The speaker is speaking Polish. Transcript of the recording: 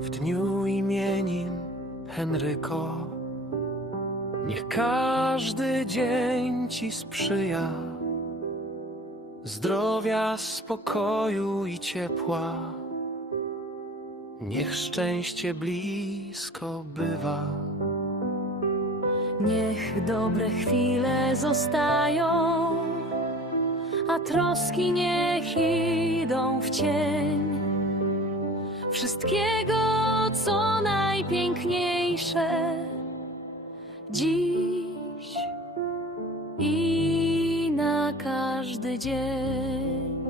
w dniu imienin Henryko. Niech każdy dzień ci sprzyja zdrowia, spokoju i ciepła. Niech szczęście blisko bywa. Niech dobre chwile zostają, a troski niech idą w cień. Wszystkiego, co najpiękniejsze, dziś i na każdy dzień.